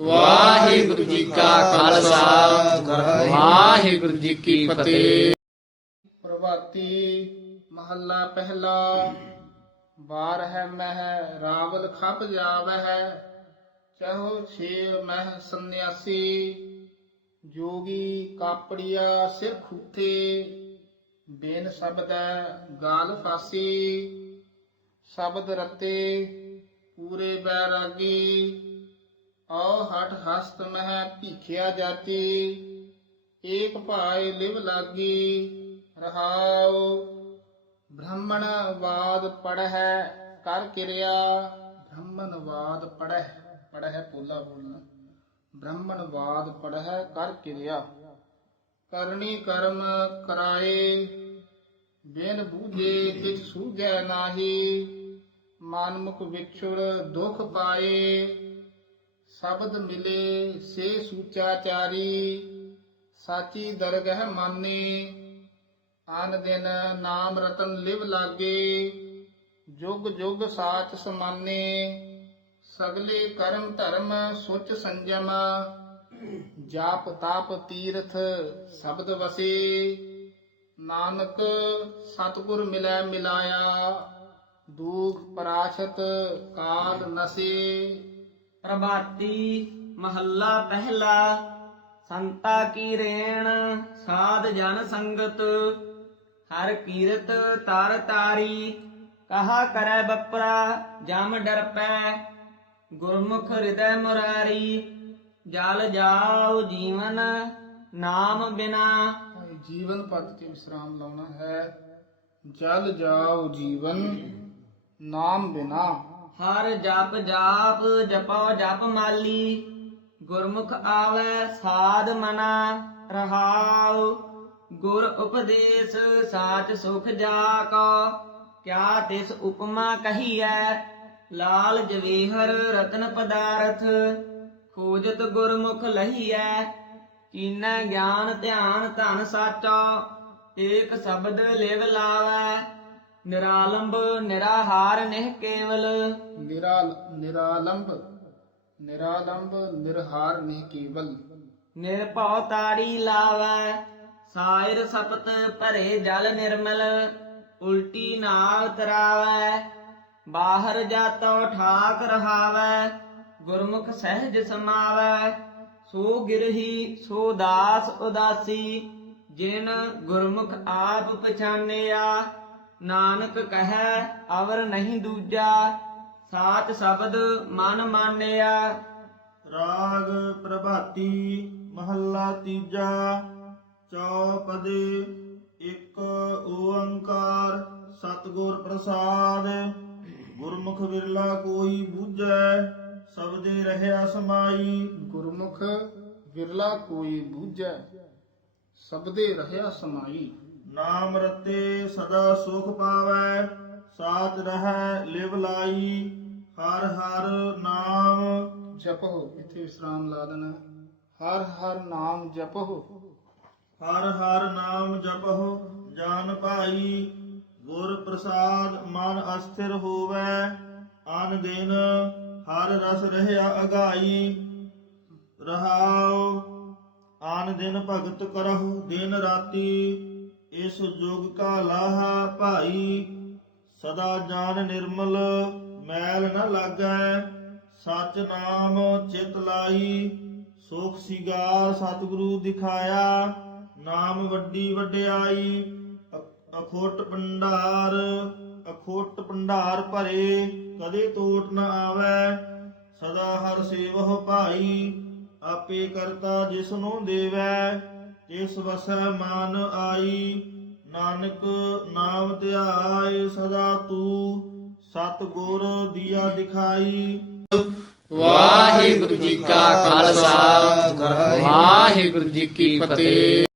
ਵਾਹਿਗੁਰੂ ਜੀ ਕਾ ਖਾਲਸਾ। ਵਾਹਿਗੁਰੂ ਜੀ ਕੀ ਫਤਿਹ। ਪ੍ਰਭਾਤੀ ਮਹੱਲਾ ਪਹਿਲਾ। ਬਾਰ ਹੈ ਮਹਿ ਰਾਵਲ ਖਪ ਜਾਵਹਿ, ਚਹੋ ਛੇ ਮਹਿ ਸੰਨਿਆਸੀ। ਜੋਗੀ ਕਾਪੜੀਆ ਸਿਰ ਖੂਥੇ, ਬੇਨ ਸ਼ਬਦ ਗਾਲ ਫਾਸੀ। ਸ਼ਬਦ ਰਤੇ ਪੂਰੇ ਬੈਰਾਗੀ ਔ ਹਟ ਹਸਤ ਮਹਿ ਭੀਖਿਆ ਜਾਤੀ ਏਕ ਭਾਇ ਲਿਵ ਲਾਗੀ, ਰਹਾਉ। ਬ੍ਰਾਹਮਣ ਬਾਦ ਪੜਹਿ ਕਰ ਕਿਰਿਆ, ਬ੍ਰਾਹਮਣ ਬਾਦ ਪੜਹਿ ਪੜਹਿ ਪੋਲਾ ਬੋਲਣਾ। ਬ੍ਰਾਹਮਣ ਬਾਦ ਪੜਹਿ ਕਰ ਕਿਰਿਆ। ਕਰਨੀ ਕਰਮ ਕਰਾਏ, ਬਿਨ ਬੂਝੇ ਤਿਸ ਸੂਝੈ ਨਾਹੀ। ਮਨਮੁਖ ਵਿਛੁਰ ਦੁਖ ਪਾਏ ਸ਼ਬਦ ਮਿਲੇ ਸੇ ਸੂਚਾਚਾਰੀ, ਸਾਚੀ ਦਰਗਹਿ ਮਾਨੇ। ਆਨ ਦਿਨ ਨਾਮ ਰਤਨ ਲਿਵ ਲਾਗੇ, ਜੁਗ ਜੁਗ ਸਾਚ ਸਮਾਨੇ। ਸਗਲੇ ਕਰਮ ਧਰਮ ਸੁਚ ਸੰਜਮ, ਜਾਪ ਤਾਪ ਤੀਰਥ ਸ਼ਬਦ ਵਸੇ। ਨਾਨਕ ਸਤਿਗੁਰ ਮਿਲੈ ਮਿਲਾਇਆ, ਦੂਖ ਪਰਾਸ਼ਤ ਕਾਲ ਨਸੇ। ਪ੍ਰਭਾਤੀ ਮਹੱਲਾ ਪਹਿਲਾ, ਸੰਤਾ ਕੀ ਰੇਣ ਸਾਧ ਜਨ ਸੰਗਤ। ਹਰ ਕੀਰਤ ਤਰ ਤਾਰੀ, ਕਹਾ ਕਰੈ ਬਪਰਾ, ਜਮ ਡਰਪੈ ਗੁਰਮੁਖ ਹਿਰਦੈ ਮੁਰਾਰੀ, ਜਲ ਜਾਉ ਜੀਵਨ ਨਾਮ ਬਿਨਾ। ਜੀਵਨ ਪਦ ਤੇ ਵਿਸਰਾਮ ਲਾਉਣਾ ਹੈ। ਜਲ ਜਾਉ ਜੀਵਨ ਨਾਮ ਬਿਨਾ। ਹਰ ਜਪ ਜਾਪ, ਜਪੋ ਜਪ ਮਾਲੀ, ਗੁਰਮੁਖ ਆਵੈ ਸਾਧ ਮਨਾ ਰਹਾਉ। ਗੁਰ ਉਪਦੇਸ਼ ਸਾਚ ਸੁਖ ਜਾ ਕੋ ਕਿਆ ਤਿਸ ਉਪਮਾ ਕਹੀਐ? ਲਾਲ ਜਵੇਹਰ ਰਤਨ ਪਦਾਰਥ, ਖੋਜਤ ਗੁਰਮੁਖ ਲਹੀਐ। ਕੀਨੈ ਗਿਆਨ ਧਿਆਨ ਧਨ ਸਾਚਾ, ਏਕ ਸ਼ਬਦ ਲਿਵ ਲਾਵੈ। ਨਿਰਾਲੰਬ ਨਿਰਾਹਾਰ ਨਿਹ ਕੇਵਲ। ਨਿਰਾਲ ਨਿਰਾਲੰਬ ਨਿਰਾਲੰਬ ਨਿਰਹਾਰ ਨੇ ਕੇਵਲ। ਨਿਰਭਉ ਤਾੜੀ ਲਾਵੈ ਸਾਇਰ ਸਪਤ ਭਰੇ ਜਲ ਨਿਰਮਲ ਉਲਟੀ ਨਾਵ ਤਰਾਵੈ ਬਾਹਰ ਜਾਤੋ ਠਾਕ ਰਹਾਵੈ ਗੁਰਮੁਖ ਸਹਿਜ ਸਮਾਵੈ ਸੋ ਗਿਰਹੀ ਸੋ ਦਾਸ ਉਦਾਸੀ ਜਿਨ ਗੁਰਮੁਖ ਆਪ ਪਛਾਨਿਆ। ਨਾਨਕ ਕਹੈ ਅਵਰ ਨਹੀਂ ਦੂਜਾ ਸਾਚ ਸ਼ਬਦ ਮਨ ਮਾਨਿਆ। ਰਾਗ ਪ੍ਰਭਾਤੀ ਮਹੱਲਾ ਤੀਜਾ ਚੌਪਦੇ ਇੱਕ ਓੰਕਾਰ ਸਤਿਗੁਰ ਪ੍ਰਸਾਦ। ਗੁਰਮੁਖ ਵਿਰਲਾ ਕੋਈ ਬੂਝੈ ਸਬਦੇ ਰਹਿਆ ਸਮਾਈ ਗੁਰਮੁਖ ਵਿਰਲਾ ਕੋਈ ਬੂਝੈ ਸਬਦੇ ਰਹਿਆ ਸਮਾਈ ਨਾਮ ਰਤੇ ਸਦਾ ਸੁਖ ਪਾਵੈ ਸਾਥ ਰਹੈ ਲਿਵ ਲਾਈ ਹਰ ਹਰ ਨਾਮ। ਜਪੋ ਇੱਥੇ ਵਿਸਰਾਮ ਲਾ ਦੇਣਾ। ਹਰ ਹਰ ਨਾਮ ਜਪੋ ਹਰ ਹਰ ਨਾਮ ਜਪਹੁ ਜਾਨ ਭਾਈ ਗੁਰ ਪ੍ਰਸਾਦ ਮਨ ਅਸਥਿਰ ਹੋਵੈ ਆਨ ਦਿਨ ਹਰ ਰਸ ਰਹਿਆ ਅਗਾਈ। ਰਹਾਉ ਆਨ ਦਿਨ ਭਗਤ ਕਰਹੁ ਦਿਨ ਰਾਤੀ ਇਸ ਜੁਗ ਕਾ ਲਾਹਾ ਭਾਈ, ਸਦਾ ਜਾਨ ਨਿਰਮਲ, ਮੈਲ ਨ ਲਾਗੈ, ਸਚ ਨਾਮ ਚਿਤ ਲਾਈ, ਸੁਖ ਸਿਗਾਰ ਸਤਿਗੁਰੂ ਦਿਖਾਇਆ, ਨਾਮ ਵੱਡੀ ਵਡਿਆਈ, ਅ- ਅਖੋਟ ਭੰਡਾਰ ਅਖੋਟ ਭੰਡਾਰ ਭਰੇ, ਕਦੇ ਟੋਟ ਨ ਆਵੈ, ਸਦਾ ਹਰ ਸੇਵਹੁ ਭਾਈ, ਆਪੇ ਕਰਤਾ ਜਿਸ ਨੂੰ ਦੇਵੈ। ਤਿਸ ਵਸੈ ਮਾਨ ਆਈ, ਨਾਨਕ ਨਾਮ ਧਿਆਏ ਸਦਾ ਤੂੰ ਸਤ ਦੀਆ ਦਿਖਾਈ। ਵਾਹਿਗੁਰੂ ਜੀ ਕਾ ਖਾਲਸਾ, ਵਾਹਿਗੁਰੂ ਜੀ ਕੀ ਫਤਿਹ।